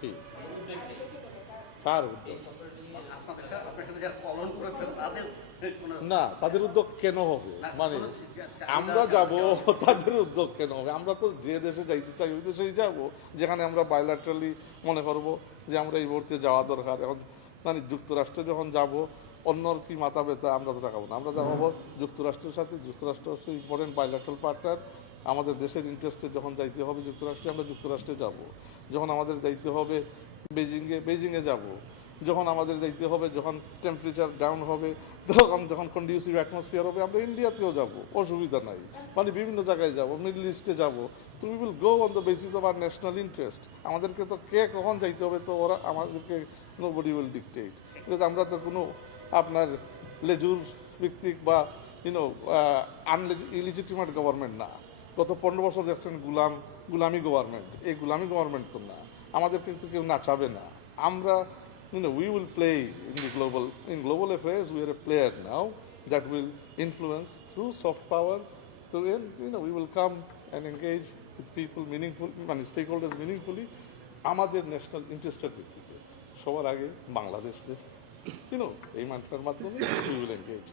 কি কার উদ্যোগ? না, তাদের উদ্যোগ কেন হবে? মানে আমরা যাব, তাদের উদ্যোগ কেন হবে? আমরা তো যে দেশে যাইতে চাই ওই দেশেই যাব, যেখানে আমরা বায়োল্যাটারালি মনে করবো যে আমরা এই মুহূর্তে যাওয়া দরকার। এখন মানে যুক্তরাষ্ট্রে যখন যাব, অন্যর কি মাথা ব্যথা আমরা তো দেখাবো না। আমরা দেখাবো যুক্তরাষ্ট্রের সাথে, যুক্তরাষ্ট্র হচ্ছে ইম্পর্টেন্ট বায়োল্যাটারাল পার্টনার। আমাদের দেশের ইন্টারেস্টে যখন যাইতে হবে যুক্তরাষ্ট্রে, আমরা যুক্তরাষ্ট্রে যাব। যখন আমাদের যাইতে হবে বেজিংয়ে যাব। যখন আমাদের যাইতে হবে, যখন টেম্পারেচার ডাউন হবে, যখন কন্ডিউসিভ অ্যাটমসফিয়ার হবে, আমরা ইন্ডিয়াতেও যাব, অসুবিধা নাই। মানে বিভিন্ন জায়গায় যাব, মিডল ইস্টে যাব। তো we will go on the basis of our national interest. আমাদেরকে তো কে কখন যাইতে হবে তো ওরা আমাদেরকে নোবডি উইল ডিকটেট। বিকজ আমরা তো কোনো আপনার লেজুর ভিত্তিক বা ইলিজিটিমেট গভর্নমেন্ট না। গত 15 বছর দেখছেন গুলামি গভর্নমেন্ট। এই গুলামি গভর্নমেন্ট তো না, আমাদের কিন্তু কেউ নাচাবে না। আমরা we will play in global affairs. We are a player now that will influence through soft power. So we will come and engage with people stakeholders meaningfully. আমাদের ন্যাশনাল ইন্টারেস্টের ভিত্তিতে সবার আগে বাংলাদেশে এই মানটার মাধ্যমে we will engage.